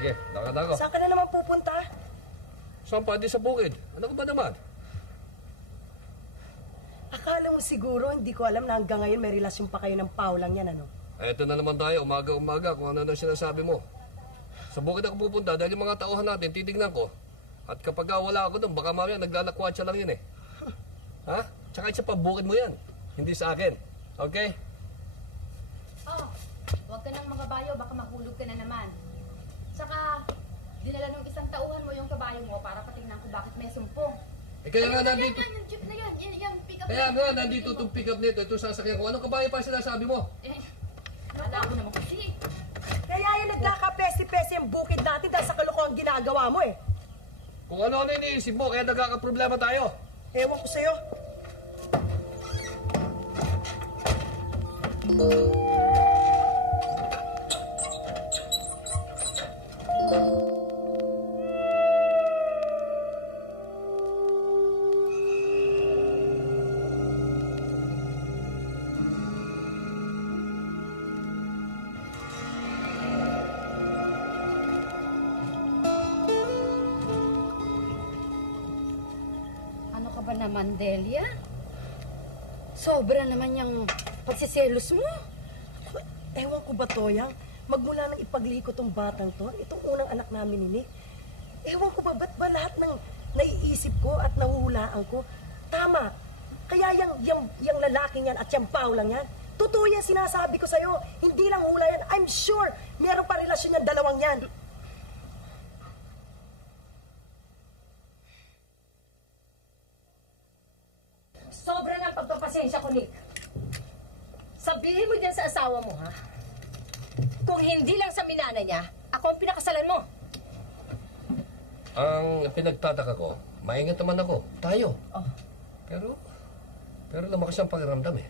Sige, lakad ako. Saan ka na naman pupunta? Saan pa? Di sa bukid. Ano ka ba naman? Akala mo siguro, hindi ko alam na hanggang ngayon may relasyon pa kayo ng Paulang yan, ano? Eto na naman tayo, umaga-umaga, kung ano na sinasabi mo. Sa bukid ako pupunta dahil yung mga tauhan natin, titignan ko. At kapag wala ako doon, baka mamaya naglalakwatsa lang yun eh. Ha? Tsaka isa pa, bukid mo yan. Hindi sa akin. Okay? Oh, huwag ka nang magabayo, baka mahulog ka na naman. Saka, dinala ng isang tauhan mo yung kabayo mo para patingnan ko bakit may sumpong. Eh kaya nga nandito. Yung jeep na yun, yung pick up. Kaya nga nandito itong pick up nito, itong sasakyan ko. Anong kabayo pa sinasabi mo? Wala ko naman kasi. Kaya yan nagkakapesi-pesi ang bukid natin dahil sa kalokohan ginagawa mo eh. Kung ano-ano iniisip mo, kaya nagkakaproblema tayo. Ewan ko sa'yo. Ano ka ba naman, Delia? Sobra naman yung pagsiselos mo. Ewan ko ba, Toyang? Magmula nang ipagliko tong batang to, itong unang anak namin ni Nick, ewan ko ba, ba't ba lahat ng naiisip ko at nahuhulaan ko, tama. Kaya yung lalaking yan at yung Paulang yan, totoo yan sinasabi ko sa'yo. Hindi lang hula yan. I'm sure meron pa relasyon yan, dalawang yan. Sobra ng pagpapasensya ko, Nick. Sabihin mo dyan sa asawa mo, ha? Kung hindi lang sa minana niya, ako ang pinakasalan mo. Ang pinagtataka ko, maingat naman ako. Tayo. Oh. Pero lumakas ang pakiramdam eh.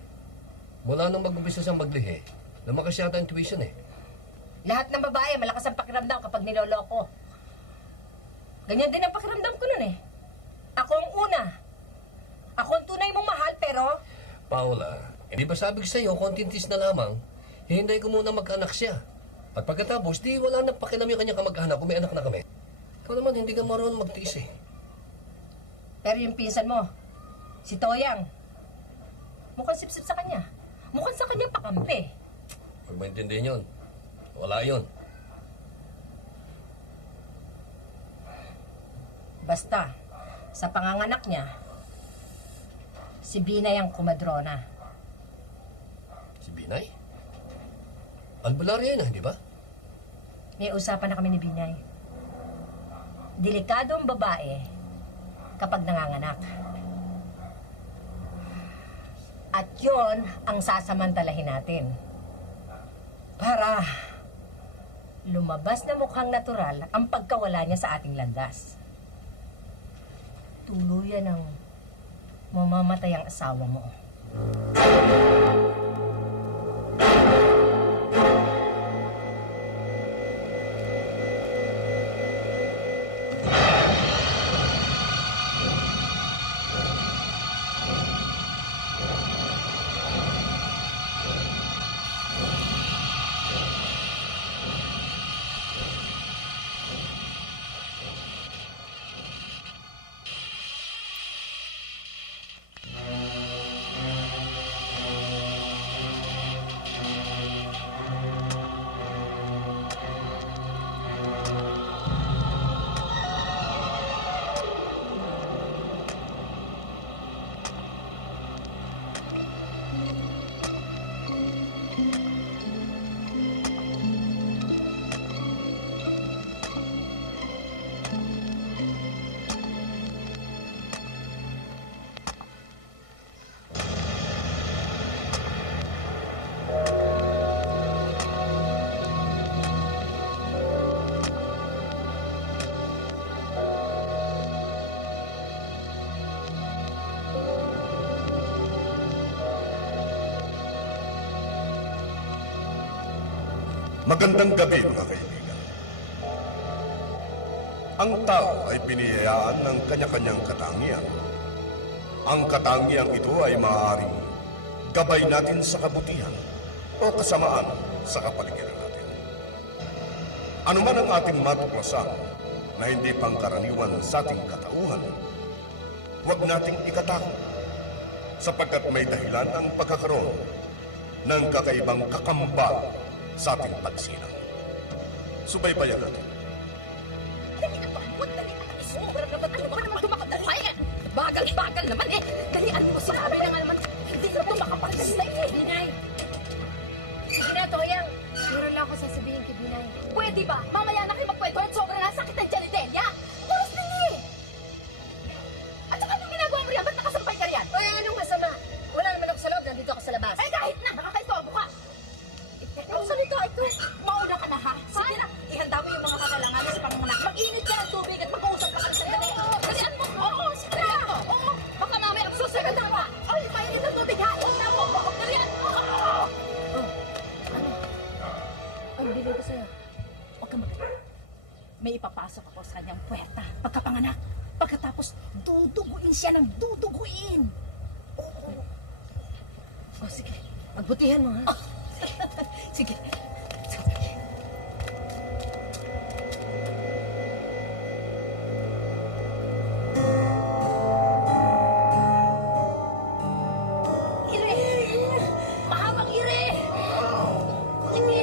Mula nung mag-umpisa siyang maglihi, lumakas yata ang tuition eh. Lahat ng babae, malakas ang pakiramdam kapag niloloko. Ganyan din ang pakiramdam ko nun eh. Ako ang una. Ako ang tunay mong mahal, pero... Paula, hindi ba sabi ko sa'yo, kontintis na lamang, hinday ko muna mag-anak siya. At pagkatapos, di wala nang pakialam yung kanyang kamag-anak kung may anak na kami. Ikaw naman, hindi ka marunong magtiis eh. Pero yung pinsan mo, si Toyang, mukhang sip-sip sa kanya. Mukhang sa kanya pakampi. Huwag maintindihan yun. Wala yun. Basta, sa panganganak niya, si Binay ang kumadrona. Si Binay? Albularya yun ah, di ba? May usapan na kami ni Binay. Delikado ang babae kapag nanganganak. At yon ang sasamantalahin natin. Para lumabas na mukhang natural ang pagkawala niya sa ating landas. Tuluyan ang mamamatay ang asawa mo. Magandang gabi, mga kaibigan. Ang tao ay biniyayaan ng kanya-kanyang katangian. Ang katangiang ito ay maaaring gabay natin sa kabutihan o kasamaan sa kapaligiran natin. Ano man ang ating matuklasan na hindi pangkaraniwan sa ating katauhan, huwag nating ikatakot sapagkat may dahilan ang pagkakaroon ng kakaibang kakambal sa ating pagsilang. Subaybayan natin. Dali ka ba? Dali ka. Sobra naman. Ano ba naman tumakadali? Bagal-bagal naman eh. Dalian mo. Sinabi na nga naman. Hindi ka tumakapagdali eh. Binay! Sige na, Toyang. Meron lang ako sasabihin kay Binay. Pwede ba? Mamaya na kayo magkwento at sobrang nasakit ng Janidelia. Puros na niya eh. At saka anong ginagawa mo riyan? Ba't nakasampay ka riyan? Oy, anong masama? Wala naman ako sa loob, nandito ako sa labas. Eh kahit na, nakakaistorbo ka. Ang salita ito. Mauna ka na ha? Sige na, ihanda mo yung mga kakailanganin sa pangungunak. Mag-init ka ng tubig at mag-uusap ka sa sandali. Dalian mo. Oo, sige na. Oo, baka mamaya ang susunod na pa. Ay, mainit ng tubig ha. Huwag na mo. Dalian mo. Ang bilhin ko sa'yo. Huwag kang mag-alala. May ipapasok ako sa kanyang puwerta pagkapanganak. Pagkatapos, duduguin siya ng duduguin. O, sige. Magbutihan mo, ha? Sige. Ire! Mahabang ire! Sige.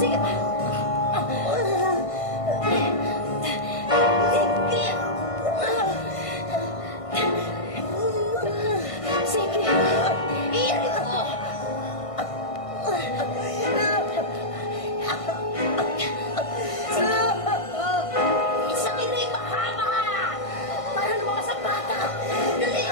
Sige pa. Sige. Ire! Isang ire mahaba! Parang mga sa bata. Dali!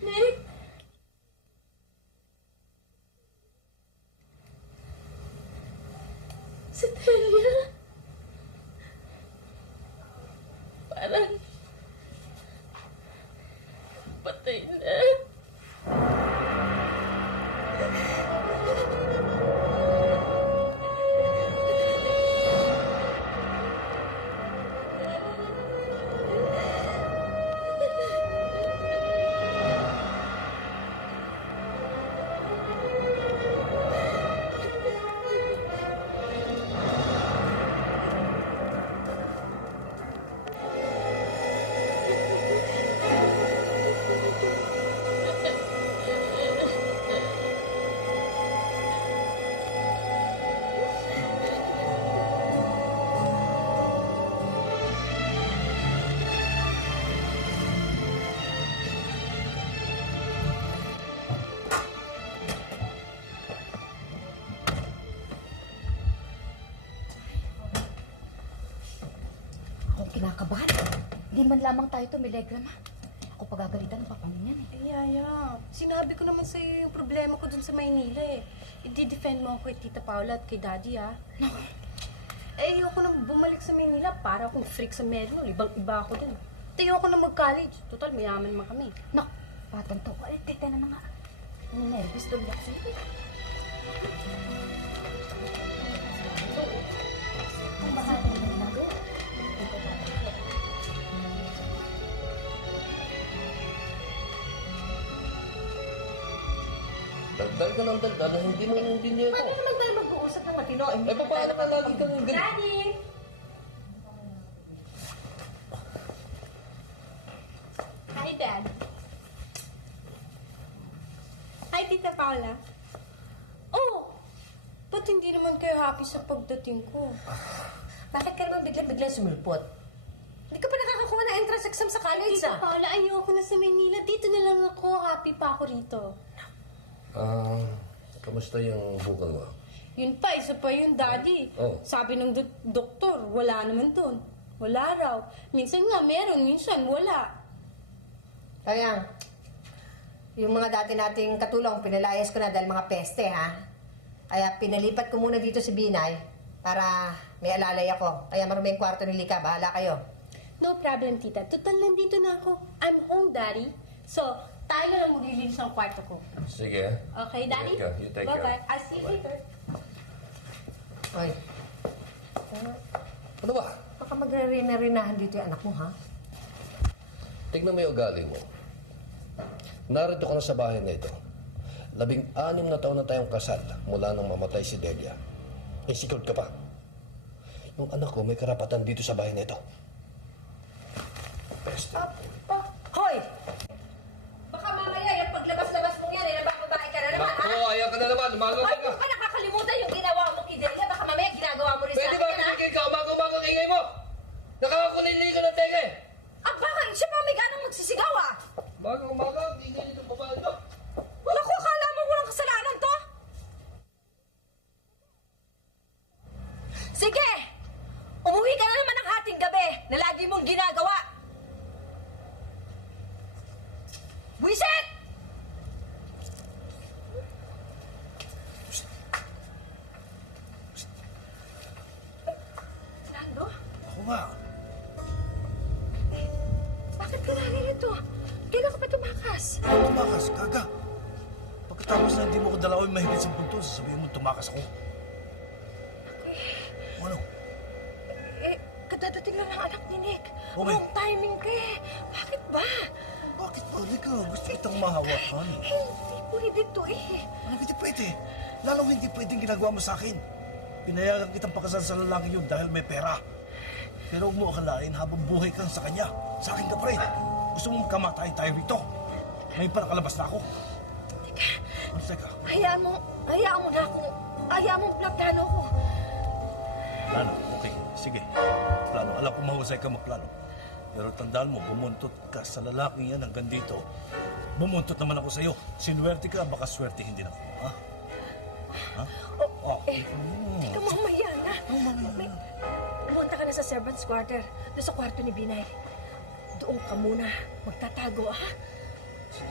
Nick! Si Telia. Parang patay na. Kinakabahan. Di man lamang tayo tumilegram ha. Ako pagagalitan ng papanin yan eh. Yaya, sinabi ko naman sa'yo yung problema ko dun sa Maynila eh. I-defend mo ako kay Tita Paula at kay Daddy ah. Eh, ayoko na bumalik sa Maynila para akong freak sa Medno. Ibang-iba ako dun. At ayoko na mag-college. Total, mayaman man kami. Nak, patanto ko. Eh, teka na nga. Ano nervous doon ako sa'yo eh. Ang bahati na ginagawa. Daldal ka ng daldal na hindi mo naiintindihan ko. Paano naman tayo mag-uusap ng matino? Eh, paano ka lagi kang ganyan? Daddy! Hi, Dad. Hi, Tita Paula. Oh, ba't hindi naman kayo happy sa pagdating ko? Bakit ka naman biglang sumulpot? Hindi ka pa nakakakuha ng entrance exam sa college, Tita Paula, ayoko na sa Maynila. Dito na lang ako. Happy pa ako rito. Kamusta yung bukal mo? Yun pa, isa pa yun, Daddy. Oh. Sabi ng doktor, wala naman doon. Wala raw. Minsan nga meron, minsan wala. Kaya, yung mga dati nating katulong, pinalayas ko na dahil mga peste, ha? Kaya pinalipat ko muna dito si Binay para may alalay ako. Kaya maruming kwarto ni Lika, bahala kayo. No problem, tita. Total, nandito na ako. I'm home, Daddy. So, tayo na lang maglilinis ng kwarto ko. Sige. Okay, Daddy? You take care. Bye-bye. I'll see you later. Oy, Ano ba? baka magre-rinahan dito yung anak mo, ha? Tignan mo yung ugali mo. Narito ka na sa bahay na ito. 16 na taon na tayong kasal mula nang mamatay si Delia. Insikot ka pa. Yung anak ko may karapatan dito sa bahay na ito. Peste. Hoy! Baka mamaya yung paglabas-labas mo yan, babae ka na naman, ha? Naku, ayan ka na naman. Umaga Hoy, ka. kung ka nakakalimutan yung ginawa mo kay Delia, baka mamaya ginagawa mo rin sa Pwede akin, ba yan, ha? pinigil ka? Umaga ang ingay mo. Nakakakulili ka ng tenga eh. Ah, baka siya pa may ganang magsisigaw, ah! Umaga, ang ingay nitong babae ito. Wala ko, akala mo walang kasalanan to? Sige! Umuwi ka na naman ng hating gabi na lagi mong ginagawa. Buisit! Nando, Ako nga. bakit ka narito? Kailan ka pa tumakas? Tumakas, kaga. Pagkatapos na hindi mo ko dalawin mahigit sa punto, sasabihin mo tumakas ako. Ano? Eh, kadadating lang ang anak ni Nick. Okay. Wrong timing ka eh. Bakit ba? Bakit ba? Halika, gusto kitang mahawakan. Hindi pwede to eh. Ano hindi pwede? Lalong hindi pwedeng ginagawa mo sa akin. Pinayagan kitang pakasal sa lalaki yun dahil may pera. Pero huwag mo akalain habang buhay kang sa kanya. Sa akin ka pa rin. Gusto mong kamatay tayo rito. Ngayon pa nakalabas na ako. Teka, Ano, teka? hayaan mo na ako. Hayaan mo plano ko. Plano, okay. Sige. Plano. Alam ko mahusay ka magplano. Pero tandaan mo, bumuntot ka sa lalaking yan hanggang dito. Bumuntot naman ako sa'yo. Sinuwerte ka, baka swerte hindi na ako. Ha? Ha? Oh. Teka, mamaya na. Pumunta ka na sa servant's quarter. Doon sa kwarto ni Binay. Doon ka muna. Magtatago, ha?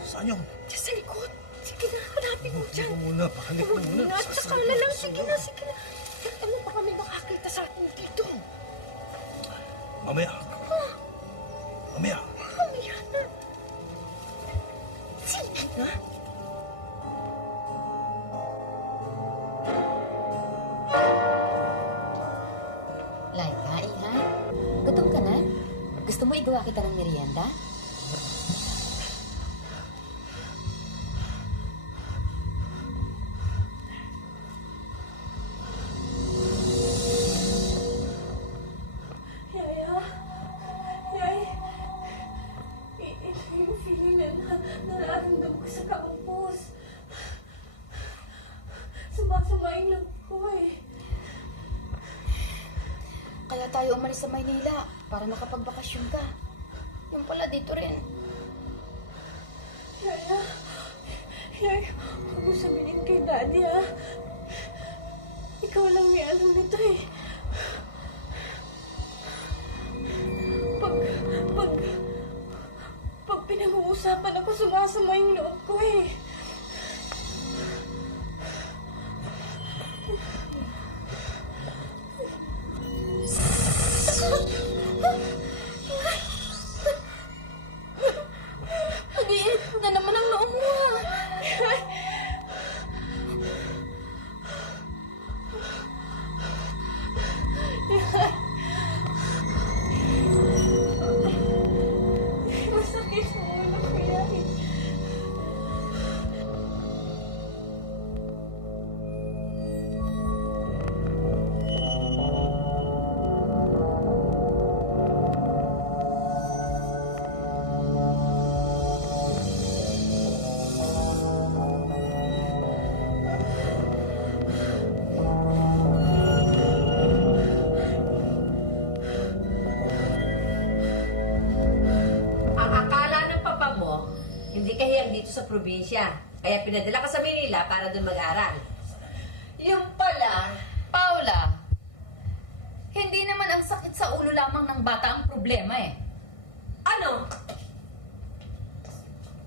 Saan yun? Diyan sa likod. Sige na, hanapin mo dyan. Huwag muna, pakalik mo muna. At saka na lang. Sige na, sige na. Ano pa kami makakita sa atin dito? Mamaya. Mamaya. Mamaya na. Sige na. Laika, Iha? Gutom ka na? Gusto mo igawa kita ng merienda? Yaya? Yay? Ito yung feeling na nararamdam ko sa campus. Sumasamain lang ko eh. Kaya tayo umalis sa Maynila para makapagbakasyon ka. Yung pala dito rin. Yaya? Yay, huwag mo sabihin kay Daddy, ha? Ikaw lang may alam nito eh. Pag pinag-uusapan ako, sumasama yung loob ko eh. Mag-iinit na naman ang loob mo, ha? Masakit sa ulo ko yan. dito sa probinsya. Kaya pinadala ka sa Manila para doon mag-aral. Yung pala, Paula, hindi naman ang sakit sa ulo lamang ng bata ang problema eh. Ano?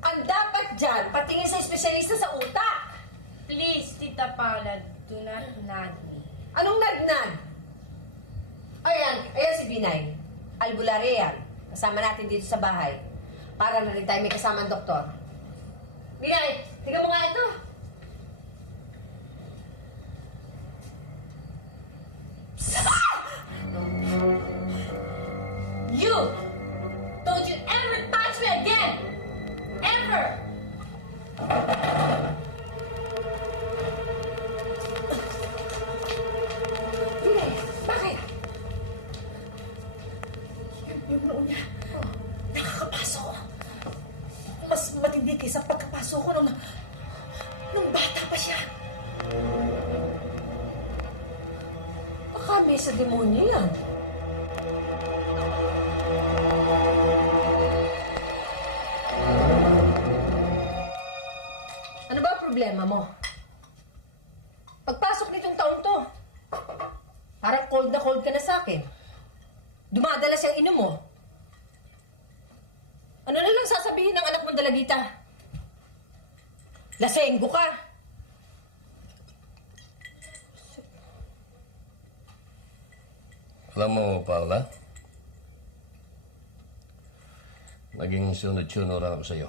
Ang dapat dyan, patingin sa espesyalista sa utak. Please, Tita Paula, do not nag me. Anong nagnag? Ayan si Binay. Albulare yan. Kasama natin dito sa bahay. Para na rin tayo may kasamang doktor. Binay, tingnan mo nga ito. You! Don't you ever touch me again! Ever! Binay, bakit? Yung noon niya, nakakapasok. Mas matindi kaysa pagkapasok ko nung bata pa siya. Baka may sa demonyo yan. Ano ba ang problema mo? Pagpasok nitong taon to, parang cold na cold ka na sa akin. Dumadalas yung inom mo. Ano na lang sasabihin ng anak mong dalagita? Lasenggo ka. Alam mo, Paula, naging sunod-sunuran ako sa'yo.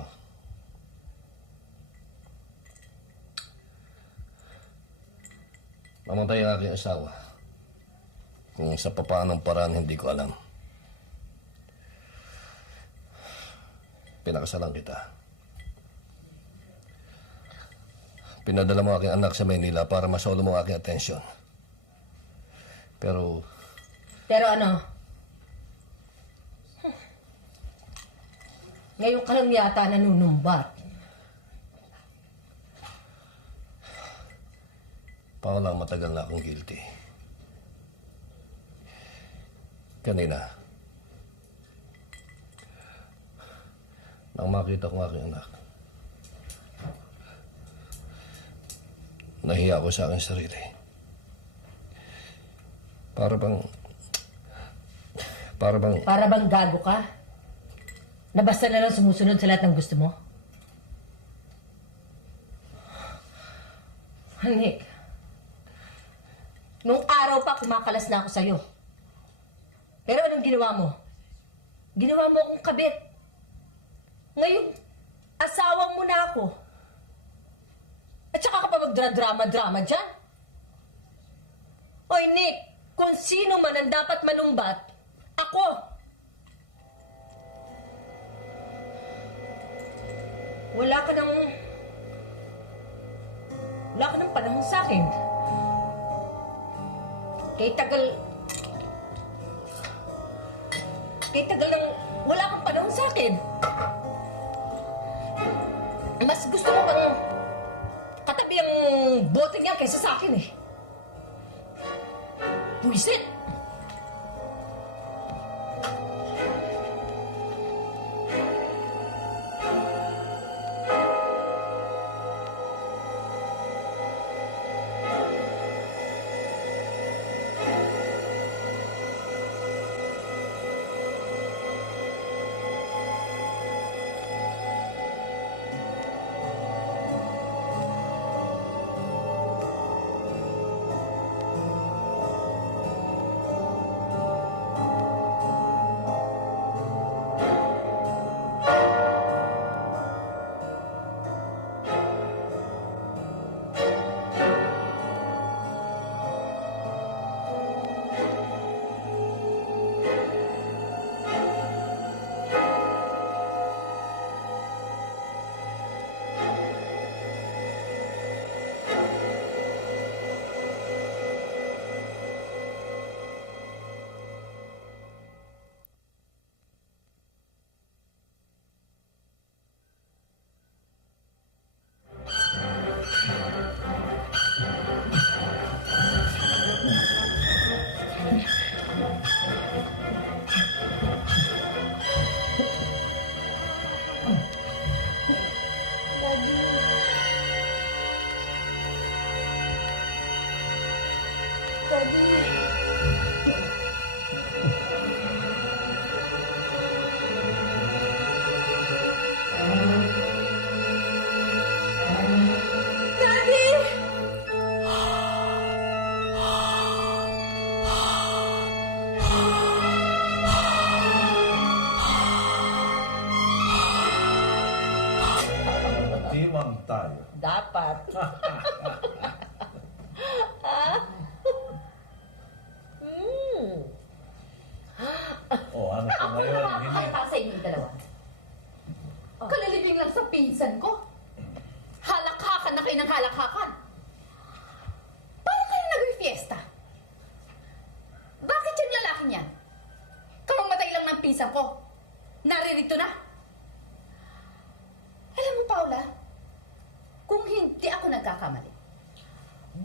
Namatay ang aking asawa. Kung sa papaanong paraan, hindi ko alam. Pinakasalan kita. Pinadala mo aking anak sa Manila para masolo mo aking atensyon. Pero ano? Ngayon ka lang yata nanunumbat. Paula, matagal na akong guilty. Kanina, nang makita ko ang aking anak, nahiya ako sa aking sarili. Para bang Gago ka? Na basta na lang sumusunod sa lahat ng gusto mo? Nick, nung araw pa kumakalas na ako sa'yo. Pero anong ginawa mo? Ginawa mo akong kabit. Ngayon, asawa mo na ako. At saka ka pa magdrama-drama dyan? Oy, Nick, kung sino man ang dapat manumbat, ako. Wala ka ng panahon sa akin. Kay tagal nang wala kang panahon sa akin. Mas gusto mo bang katabi ang bote niya kaysa sa akin eh. Buisit! tayo. Dapat. Oh, ano pa Ako ngayon? na Hindi. makakanta sa inyong dalawa. Kalalibing lang sa pinsan ko. Halakhakan na kayo ng halakhakan. Paano kayo nag-fiesta? Bakit yung lalaki niyan? Kamamatay lang ng pinsan ko. Naririto na. Alam mo, Paula, kung hindi ako nagkakamali,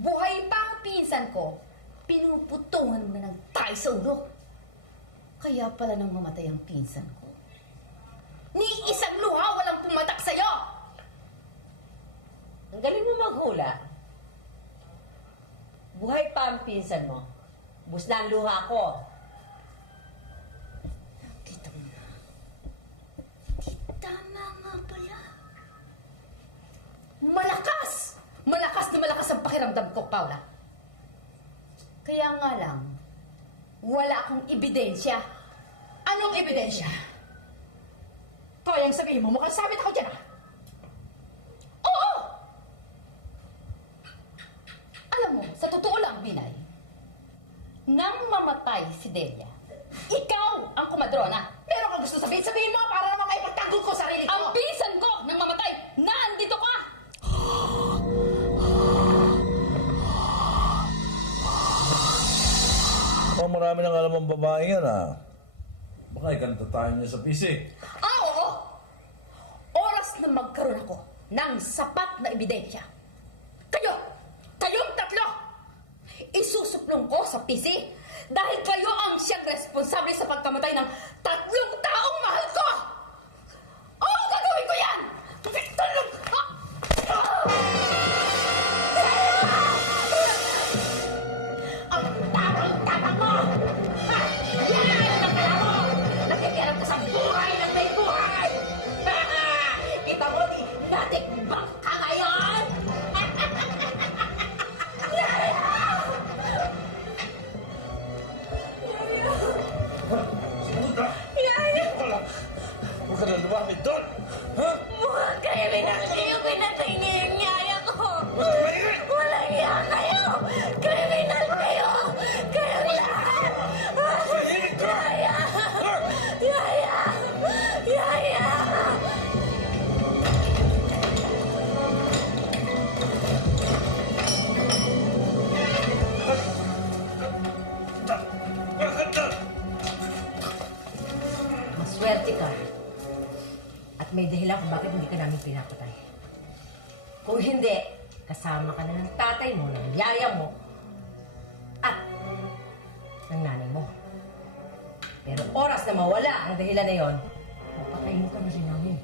buhay pa ang pinsan ko, pinuputungan mo na ng tayo sa ulo. Kaya pala nang mamatay ang pinsan ko. Ni isang luha walang pumatak sa'yo! Ang galing mo maghula. Buhay pa ang pinsan mo. Bus na ang luha ko. Kita mo na. Tama nga pala. Malakas! Malakas na malakas ang pakiramdam ko, Paula. Kaya nga lang, wala akong ebidensya. Anong ebidensya? Toyang sabihin mo, mukhang sabit ako dyan, ah. Oo! Alam mo, sa totoo lang, Binay, nang mamatay si Delia, ikaw ang kumadrona. Meron kang gusto sabihin, sabihin mo para naman may pagtanggol ko sarili ko. Ang pinsan ko nang mamatay, nandito ka! Oh, marami nang alam ang babae yan, ah. Baka ikanta tayo niya sa PC. Ah, oo! Oras na magkaroon ako ng sapat na ebidensya. Kayong tatlo, isusuplong ko sa PC dahil kayo ang siyang responsable sa pagkamatay ng 3 taong mahal ko! Oo, gagawin ko yan! Ang tapang-tapang mo! Ha? Yan ang kala mo! Nakikialam ka sa buhay ng may buhay! Kita mo, di natikbang ka ngayon! Sunod na! Wala! Huwag ka na lumapit doon! Ha? Mukhang kayo pinatay yung pinatay niya yung yaya ko. Basta maingay! Walang iya kayo. Kriminal kayo. Kayo lahat. Mahilig ka! Yaya. Ha? Yaya. Yaya. Bakit na? Maswerte ka. At may dahilan kung bakit hindi ka namin pinapatay. Kung hindi, kasama ka na ng tatay mo, ng yaya mo, at ng nanay mo. Pero oras na mawala ang dahilan na yon, papatayin ka na rin namin.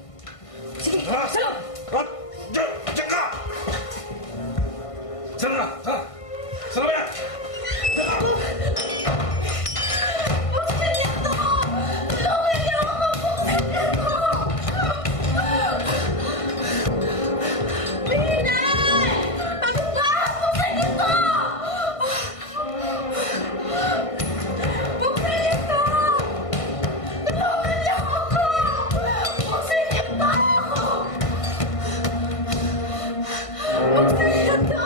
Sige, Ha? salo! What? Diyan ka! Saan na? Ha? Saan na ba yan? Buksan niyo to. Tulungan niyo ako. Buksan niyo to. Pinay! Ano ba? Buksan niyo to. Buksan niyo to. Tulungan niyo ako. Buksan niyo to. Buksan niyo to.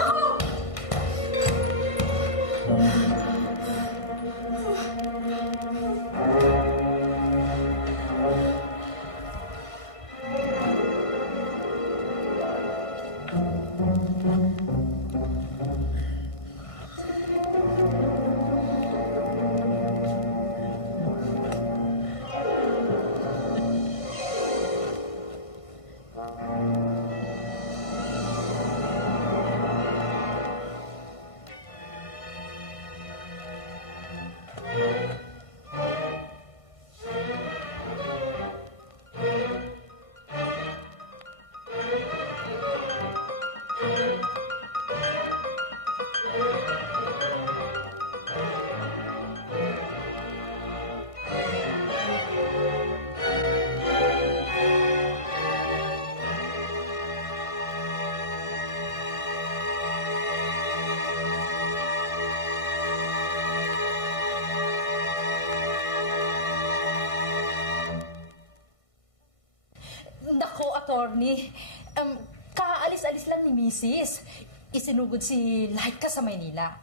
Nako, attorney. kakaalis-alis lang ni Mrs. Isinugod si Laika sa Maynila.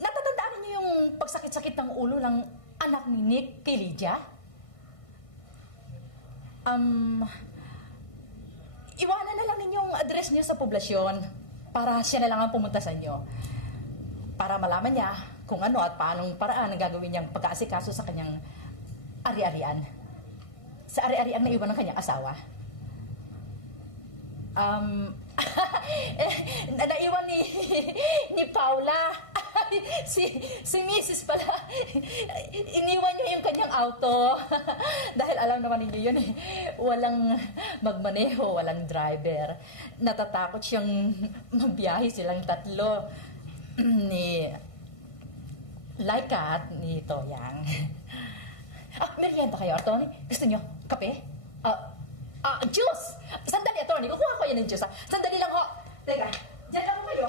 Natatandaan niyo yung pagsakit-sakit ng ulo ng anak ni Nick kay Lydia? Iwanan na lang ninyo ang address niyo sa poblasyon para siya na lang ang pumunta sa inyo. Para malaman niya kung ano at paanong paraan ang gagawin niyang pag-aasikaso sa kanyang ari-arian. Sa ari-arian na iwan ng kanyang asawa. Naiwan ni Paula. si Mrs. pala. Iniwan niyo yung kanyang auto. Dahil alam naman ninyo yun eh. Walang magmaneho, walang driver. Natatakot siyang magbiyahe silang tatlo. Ni Laika at ni Toyang. Merienda kayo, Atty. Gusto niyo? Kape? Juice! Sandali, Atty. Kukuha ko yan ng juice. Sandali lang ho. Teka, dyan lang ho kayo.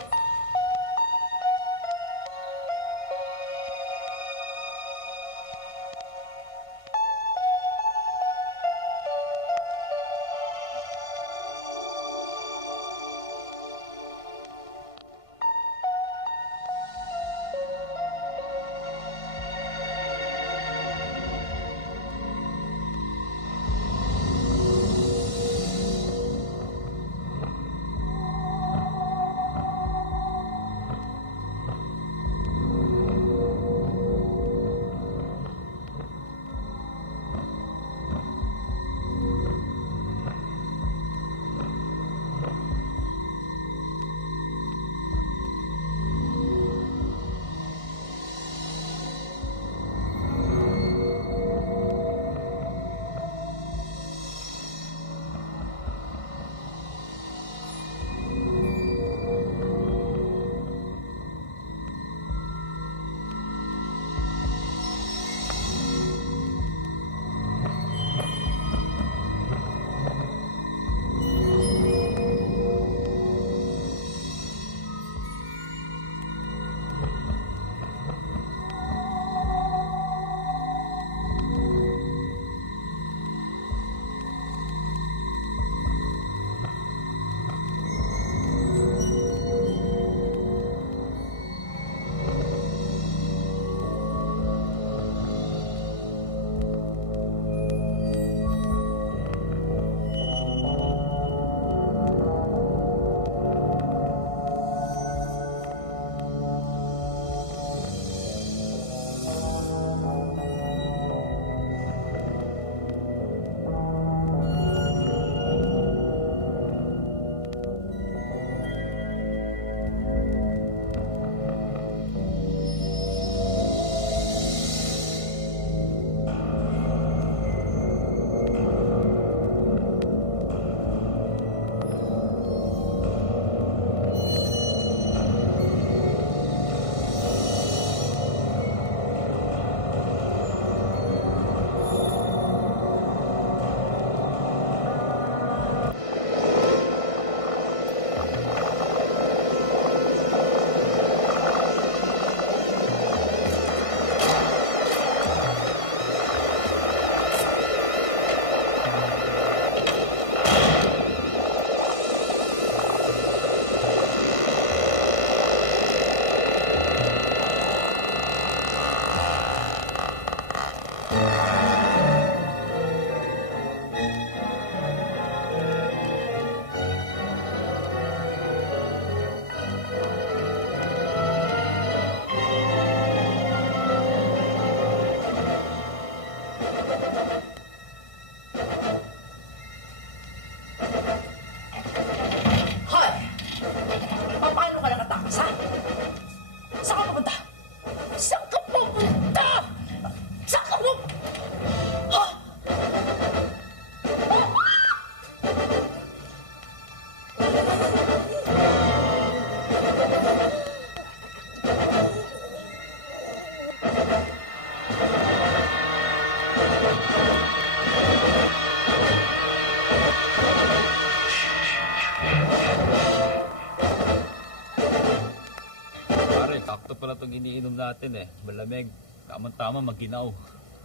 Sakto pala itong iniinom natin eh. Malamig. Tama-tama maginaw.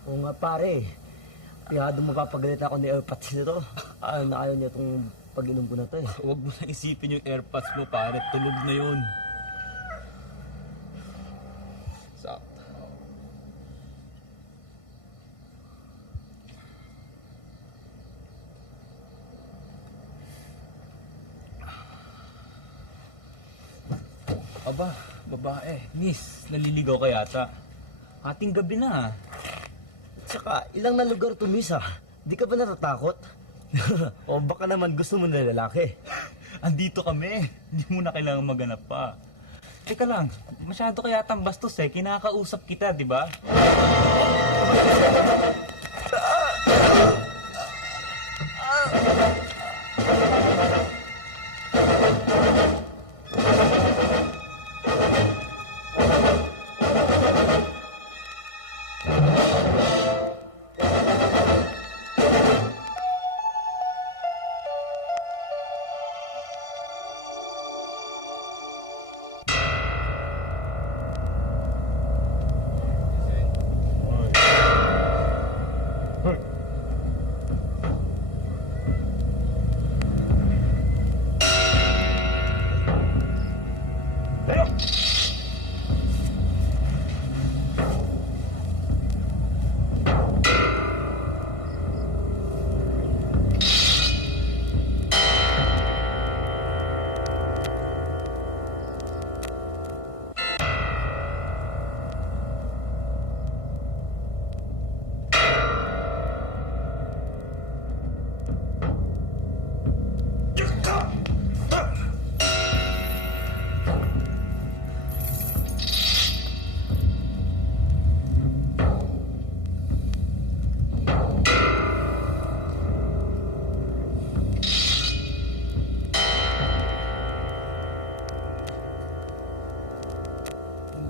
Oo nga pare. Kaya doon mapapagalit ako ni Erpat nito. Ayaw na ayaw niya itong pag-inom ko na to eh. Huwag mo na isipin yung airpods mo, pare. Tulog na yun. Sakto. Aba, babae. Miss, naliligaw ka yata. Ating gabi na. Tsaka, ilang na lugar to, miss, ha? Di ka ba natatakot? O baka naman gusto mo na lalaki? Andito kami. Hindi mo na kailangan maganap pa. Teka lang, masyado ka yatang bastos eh. Kinakausap kita, di ba?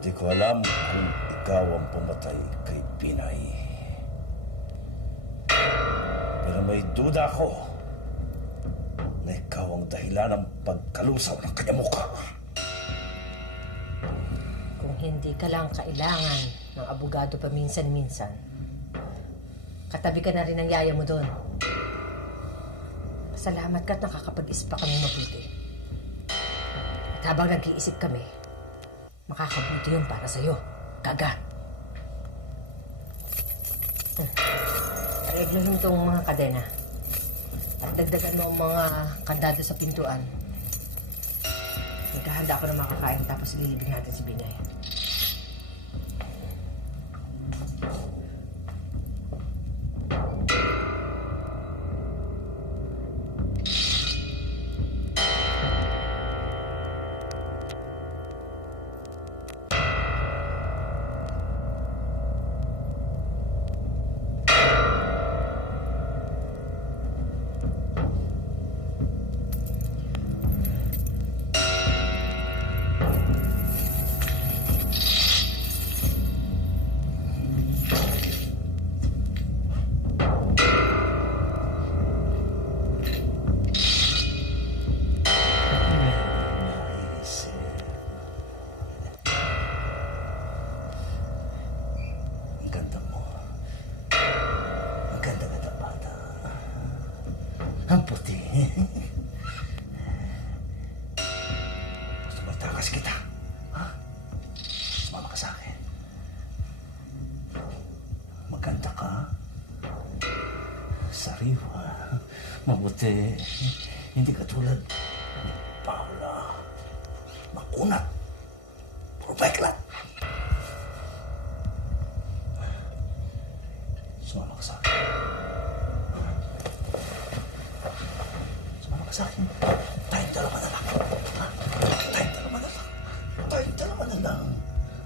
Hindi ko alam kung ikaw ang pumatay kay Pinay. Pero may duda ako na ikaw ang dahilan ng pagkalusaw ng kanyang mukha. Kung hindi ka lang kailangan ng abogado paminsan-minsan, katabi ka na rin ng yaya mo doon. Salamat ka at nakakapag-isip pa kami mabuti. At habang nag-iisip kami, makakabuti yun para sa'yo. Gaga. Areglohin tong mga kadena. At dagdagan mo ang mga kandado sa pintuan. Naghahanda ako ng makakain tapos ililibing natin si Binay. Ang puti. Gusto mo itakas kita? Ha? Sumama ka sa akin. Maganda ka. Sariwa. Mabuti. Hindi ka tulad ni Paula. Makunat. Puro baiklat. Sumama ka sa akin. Sumama ka sa akin. Tayong dalawa na lang. Ha? Tayong dalawa na lang. Tayong dalawa na lang.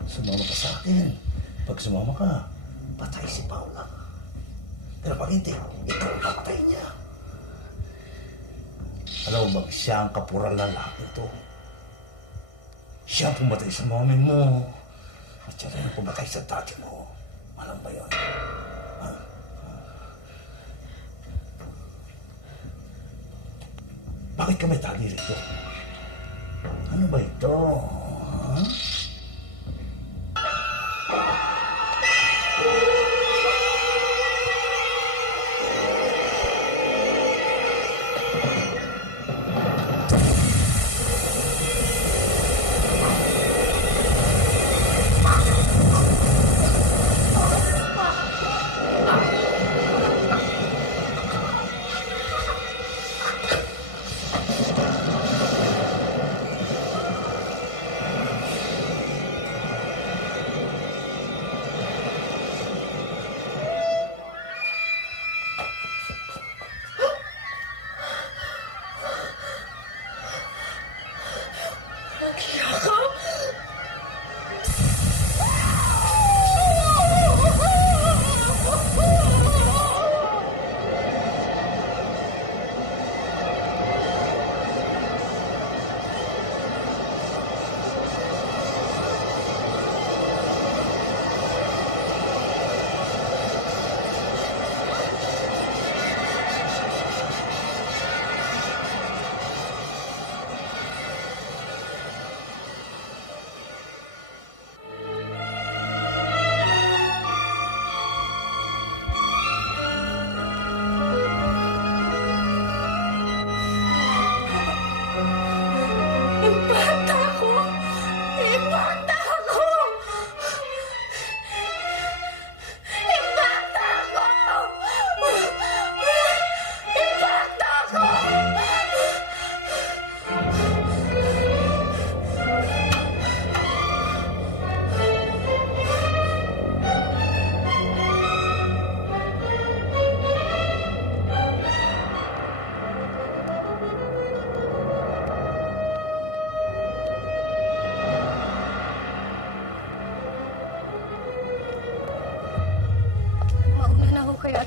Sumama ka sa akin. Pag sumama ka, patay si Paula. Pero pag hindi, ikaw ang patay niya. Alam mo ba, siya ang kapural lalaki ito. Siya ang pumatay sa mami mo. At siya rin ang pumatay sa dati mo. Alam ba yun? Ha? Bakit ka may tali rito? Ano ba ito? Ha?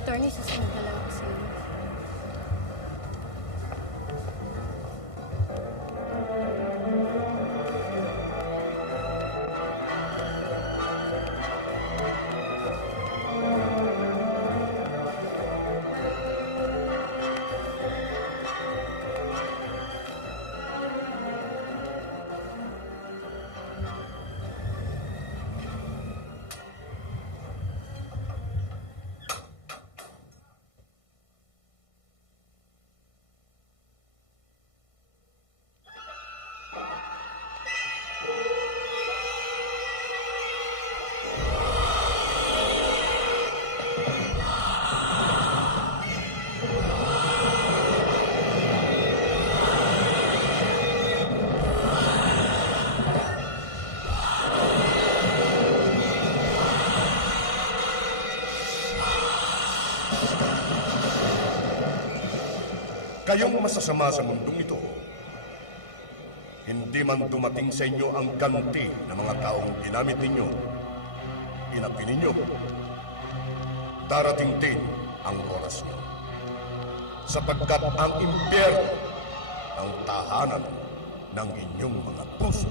Attorney, susunod na lang ako sa inyo. Kayong masasama sa mundong ito, hindi man dumating sa inyo ang ganti ng mga taong ginamit ninyo, inapi ninyo, darating din ang oras nyo. Sapagkat ang impyerno ang tahanan ng inyong mga puso.